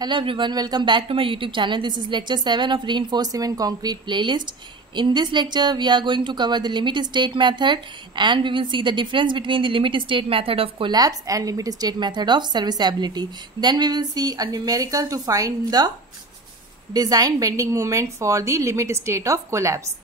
Hello everyone, welcome back to my YouTube channel. This is lecture 7 of Reinforced Cement Concrete playlist. In this lecture, we are going to cover the limit state method and we will see the difference between the limit state method of collapse and limit state method of serviceability. Then we will see a numerical to find the design bending moment for the limit state of collapse.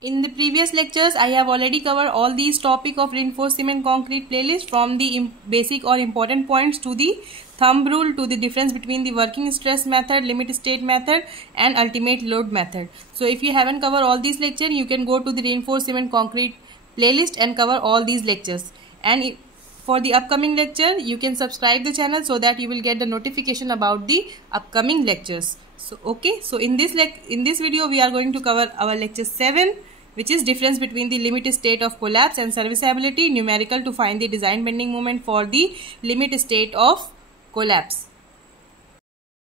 In the previous lectures, I have already covered all these topics of Reinforced Cement Concrete playlist, from the basic or important points to the thumb rule to the difference between the working stress method, limit state method and ultimate load method. So if you haven't covered all these lectures, you can go to the Reinforced Cement Concrete playlist and cover all these lectures. And for the upcoming lecture, you can subscribe the channel so that you will get the notification about the upcoming lectures. So in this video we are going to cover our lecture 7, which is difference between the limit state of collapse and serviceability, numerical to find the design bending moment for the limit state of collapse.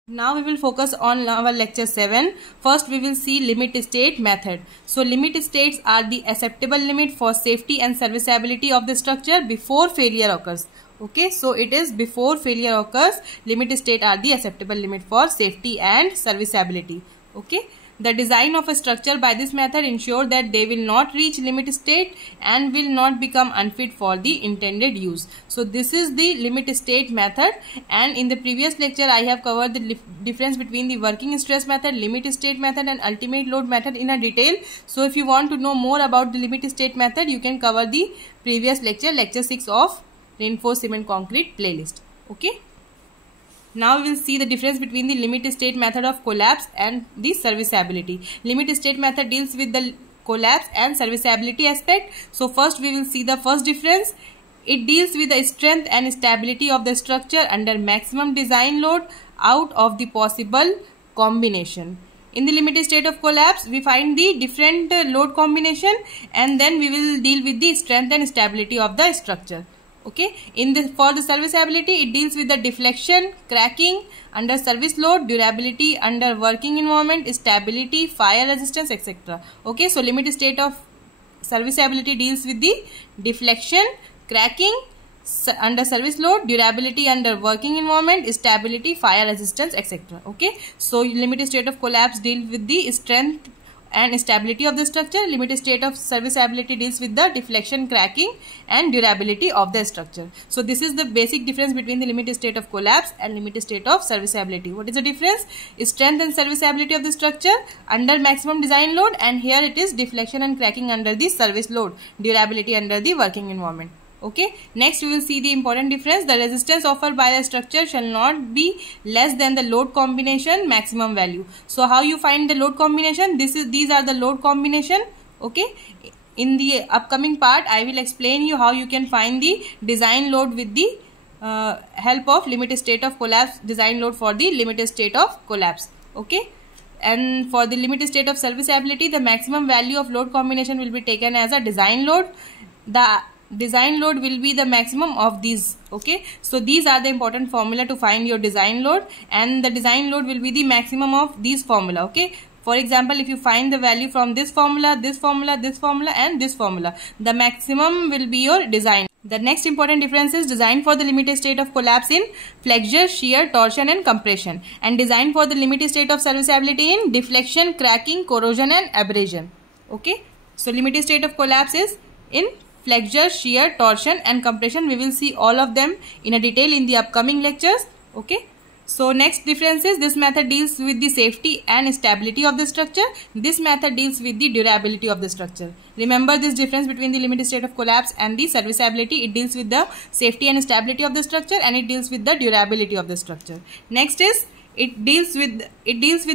Now we will focus on our lecture 7. First we will see limit state method. So limit states are the acceptable limit for safety and serviceability of the structure before failure occurs. Okay, so it is before failure occurs, limit state are the acceptable limit for safety and serviceability. Okay, the design of a structure by this method ensure that they will not reach limit state and will not become unfit for the intended use. So this is the limit state method, and in the previous lecture I have covered the difference between the working stress method, limit state method and ultimate load method in a detail. So if you want to know more about the limit state method, you can cover the previous lecture 6 of Reinforced Cement Concrete playlist. Okay. Now we will see the difference between the limit state method of collapse and the serviceability. Limit state method deals with the collapse and serviceability aspect. So first we will see the first difference. It deals with the strength and stability of the structure under maximum design load out of the possible combination. In the limit state of collapse, we find the different load combination and then we will deal with the strength and stability of the structure. Okay, for the serviceability, it deals with the deflection, cracking under service load, durability under working environment, stability, fire resistance, etc. Okay, so limit state of serviceability deals with the deflection, cracking under service load, durability under working environment, stability, fire resistance, etc. Okay, so limit state of collapse deals with the strength and stability of the structure. Limit state of serviceability deals with the deflection, cracking and durability of the structure. So this is the basic difference between the limit state of collapse and limit state of serviceability. What is the difference? Strength and serviceability of the structure under maximum design load, and here it is deflection and cracking under the service load, durability under the working environment. Okay, next we will see the important difference. The resistance offered by the structure shall not be less than the load combination maximum value. So how you find the load combination? These are the load combination. Okay, in the upcoming part I will explain you how you can find the design load with the help of limit state of collapse design load for the limit state of collapse. Okay, and for the limit state of serviceability, the maximum value of load combination will be taken as a design load. The design load will be the maximum of these. Okay, so these are the important formula to find your design load, and the design load will be the maximum of these formula. Okay, for example, if you find the value from this formula, this formula, this formula and this formula, the maximum will be your design. The next important difference is design for the limit state of collapse in flexure, shear, torsion and compression, and design for the limit state of serviceability in deflection, cracking, corrosion and abrasion. Okay, so limit state of collapse is in flexure, shear, torsion and compression. We will see all of them in a detail in the upcoming lectures. Okay, so next difference is this method deals with the safety and stability of the structure. This method deals with the durability of the structure. Remember this difference between the limit state of collapse and the serviceability. It deals with the safety and stability of the structure, and it deals with the durability of the structure. Next is it deals with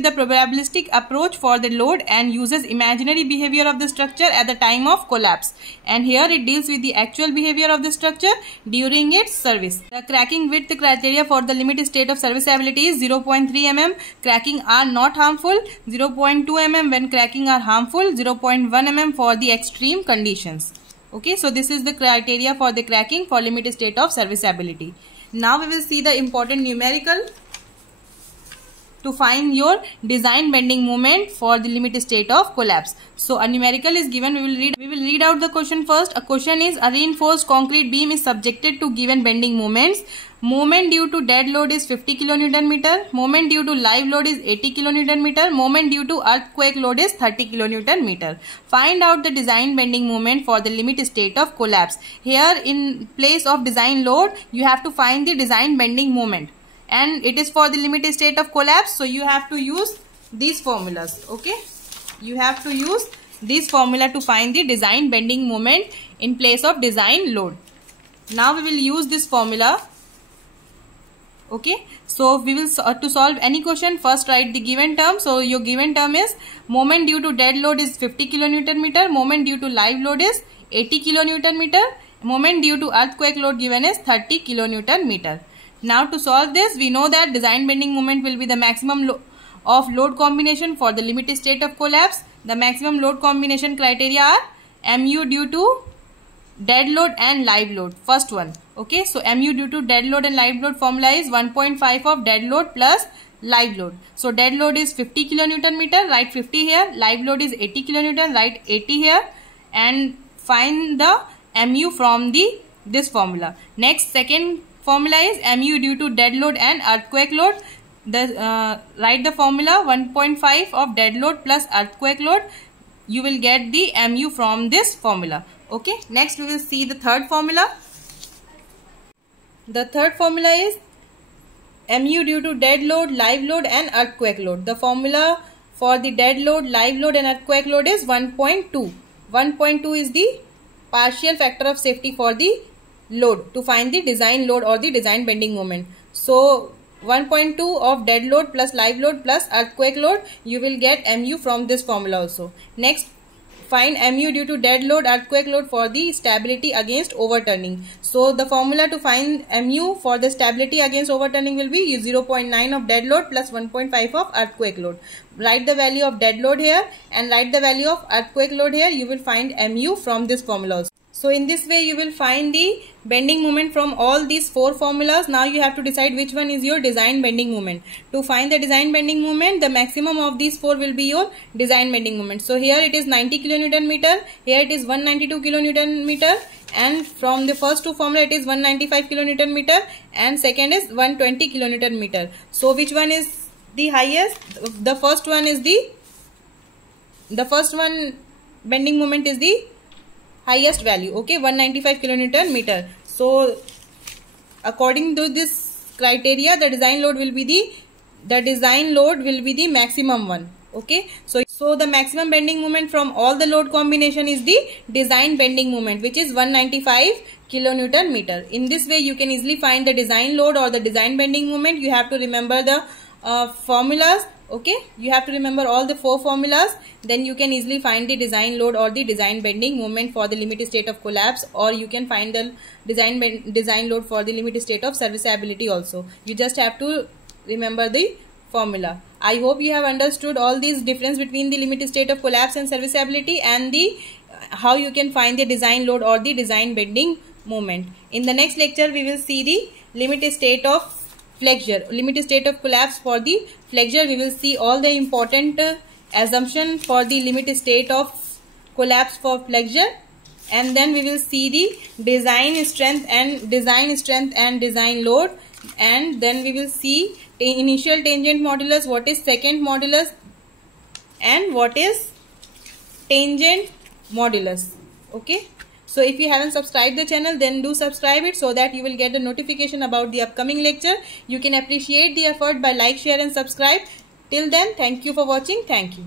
the probabilistic approach for the load and uses imaginary behavior of the structure at the time of collapse, and here it deals with the actual behavior of the structure during its service. The cracking width criteria for the limit state of serviceability is 0.3 mm cracking are not harmful, 0.2 mm when cracking are harmful, 0.1 mm for the extreme conditions. Okay, so this is the criteria for the cracking for limit state of serviceability. Now we will see the important numerical. to find your design bending moment for the limit state of collapse. So a numerical is given. We will read out the question first. A question is, a reinforced concrete beam is subjected to given bending moments. Moment due to dead load is 50 kilonewton meter. Moment due to live load is 80 kilonewton meter. Moment due to earthquake load is 30 kilonewton meter. Find out the design bending moment for the limit state of collapse. Here in place of design load, you have to find the design bending moment. And it is for the limit state of collapse. So you have to use these formulas. Okay. You have to use this formula to find the design bending moment in place of design load. Now we will use this formula. Okay, so we will to solve any question, first write the given term. So your given term is moment due to dead load is 50 kilonewton meter, moment due to live load is 80 kilonewton meter, moment due to earthquake load given is 30 kilonewton meter. Now to solve this, we know that design bending moment will be the maximum of load combination for the limit state of collapse. The maximum load combination criteria are mu due to dead load and live load. First one. Okay, so mu due to dead load and live load formula is 1.5 of dead load plus live load. So dead load is 50 kilonewton meter, write 50 here. Live load is 80 kilonewton, write 80 here. And find the mu from this formula. Next, second formula is mu due to dead load and earthquake load. Write the formula 1.5 of dead load plus earthquake load. You will get the mu from this formula. Okay, next we will see the third formula. The third formula is mu due to dead load, live load and earthquake load. The formula for the dead load, live load and earthquake load is 1.2. 1.2 is the partial factor of safety for the load to find the design load or the design bending moment. So 1.2 of dead load plus live load plus earthquake load, you will get mu from this formula also. Next, find mu due to dead load, earthquake load for the stability against overturning. So the formula to find mu for the stability against overturning will be 0.9 of dead load plus 1.5 of earthquake load. Write the value of dead load here and write the value of earthquake load here. You will find mu from this formula also. So in this way you will find the bending moment from all these four formulas. Now you have to decide which one is your design bending moment. To find the design bending moment, the maximum of these four will be your design bending moment. So here it is 90 kilonewton meter, here it is 192 kilonewton meter, and from the first two formula it is 195 kilonewton meter and second is 120 kilonewton meter. So which one is the highest? The first one is the first one bending moment is the highest value. Okay, 195 kilonewton meter. So according to this criteria, the design load will be the maximum one. Okay, so the maximum bending moment from all the load combination is the design bending moment, which is 195 kilonewton meter. In this way you can easily find the design load or the design bending moment. You have to remember the formulas. Okay, you have to remember all the four formulas, then you can easily find the design load or the design bending moment for the limit state of collapse, or you can find the design load for the limit state of serviceability also. You just have to remember the formula. I hope you have understood all these difference between the limit state of collapse and serviceability and the how you can find the design load or the design bending moment. In the next lecture we will see the limit state of flexure, limit state of collapse for the flexure. We will see all the important assumption for the limit state of collapse for flexure, and then we will see the design strength and design load, and then we will see initial tangent modulus, what is second modulus and what is tangent modulus. Okay, so if you haven't subscribed the channel, then do subscribe it so that you will get the notification about the upcoming lecture. You can appreciate the effort by like, share and subscribe. Till then, thank you for watching. Thank you.